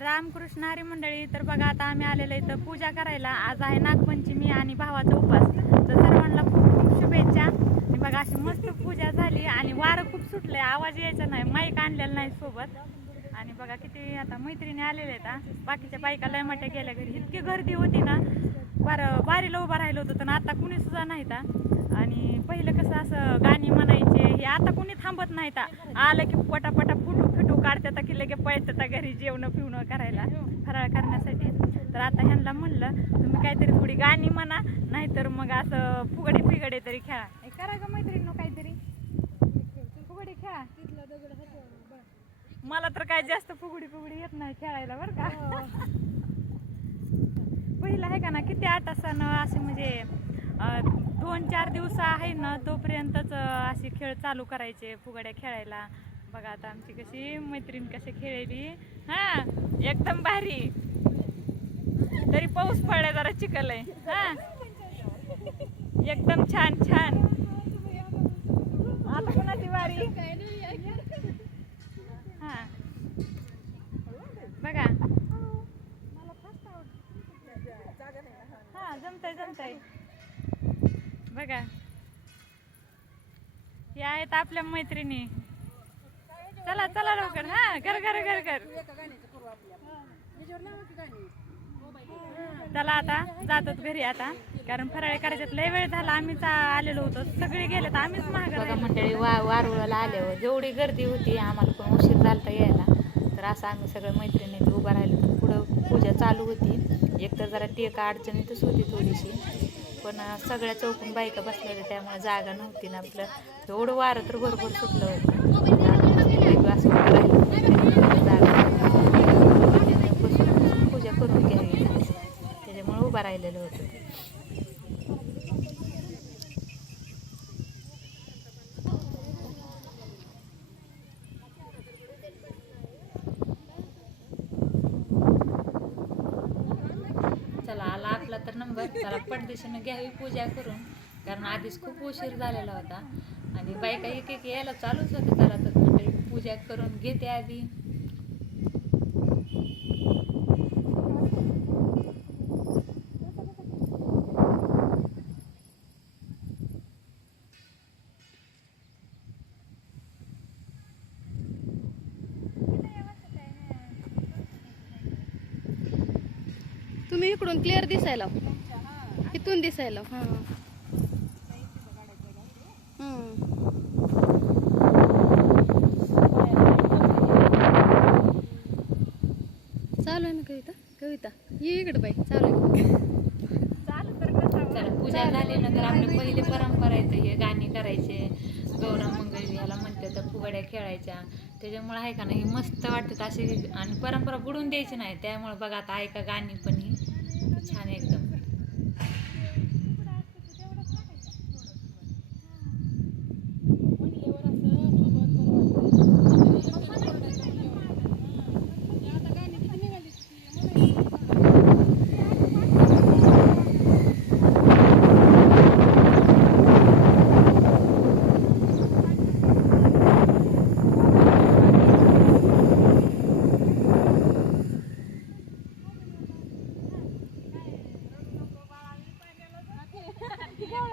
रामकृष्ण हरी मंडळी तर बघा आता आम्ही आलेलो इथं पूजा करायला. आज आहे नागपंचमी आणि भावाचा उपास. तर सर्वांना खूप खूप शुभेच्छा. आणि बघा अशी मस्त पूजा झाली आणि वारं खूप सुटलंय. आवाज यायचा नाही. माईक आणलेला नाही सोबत. आणि बघा किती आता मैत्रिणी आलेल्या आहेत बाकीच्या बायका लय मोठ्या गेल्या घरी. इतकी गर्दी होती ना. बरं बारीला उभा राहिलं होतं तर आता कुणी सुद्धा नाही आणि पहिलं कसं असं गाणी म्हणायचे हे आता कुणी थांबत नाही हा. आलं की पटापटा फुट काढतात की लगे पळतात घरी जेवण पिवणं करायला फराळ करण्यासाठी. तर आता ह्यांना म्हणलं तुम्ही काहीतरी थोडी गाणी म्हणा नाहीतर मग असं फुगडे फिगडे तरी खेळा. हे करा का मैत्रिणी काहीतरी. फुगडी खेळा. मला तर काय जास्त फुगडी फुगडी येत नाही खेळायला बरं का. पहिलं आहे का ना किती आठ सण असे म्हणजे दोन चार दिवस आहे ना तोपर्यंतच असे खेळ चालू करायचे फुगड्या खेळायला. बघा आता आमची कशी मैत्रीण कशी खेळली. हा एकदम भारी. तरी पाऊस पडला जरा चिखल आहे. हा. एकदम छान छान. आता कोणाची वारी? हा. बघा. हा जमतय जमतंय. बघा. या आहेत आपल्या मैत्रिणी. चला चला लवकर. हा घर घर घर घर. चला आता जातात घरी आता. कारण फराळी करायच्यात लय वेळ झाला आम्हीच आ- आलेलो होतो. सगळे गेले तर आम्हीच महाग मंडळी वा वारुळाला आल्यावर जेवढी गर्दी होती आम्हाला पण उशीर झालता यायला. तर असं आम्ही सगळ्या मैत्रिणी उभं राहिलो. तर पुढं पूजा चालू होती. एकतर जरा टेका अडचणीतच होती थोडीशी. पण सगळ्या चौकून बायका बसलेल्या होत्या त्यामुळे जागा नव्हती ना आपलं. एवढं वारं तर भरपूर सुटलं होतं. असं उभं जागा पूजा करून घ्यावी. त्याच्यामुळे उभं राहिलेलं होतं. ते चला आला तर नंबर त्याला पटदिशीनं घ्यावी पूजा करून. कारण आधीच खूप उशीर झालेला होता. आणि बायका एक एक यायला चालूच होतं त्याला तर म्हणजे पूजा करून घेते आधी. तुम्ही इकडून क्लिअर दिसायला. इथून दिसायला. हा. चालू आहे ना कविता? कविता ये इकडे बाई चालू आहे. चालू तर कसं चला पूजा झाल्यानंतर आपली पहिली परंपरा येते हे गाणी करायचे. गौरव मंगळी ह्याला म्हणते तर फुगड्या खेळायच्या. त्याच्यामुळे आहे का नाही मस्त वाटतात अशी आणि परंपरा बुडून द्यायची नाही. त्यामुळे बघा आता ऐका गाणी पण ही. छान एकदम.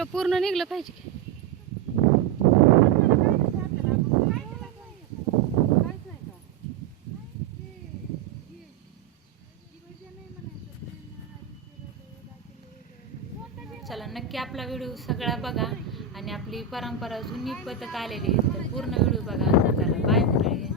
आपलं पूर्ण निघलं पाहिजे. चला नक्की आपला व्हिडिओ सगळा बघा आणि आपली परंपरा जुनी पद्धत आलेली आहे तर पूर्ण व्हिडिओ बघा. चला बाय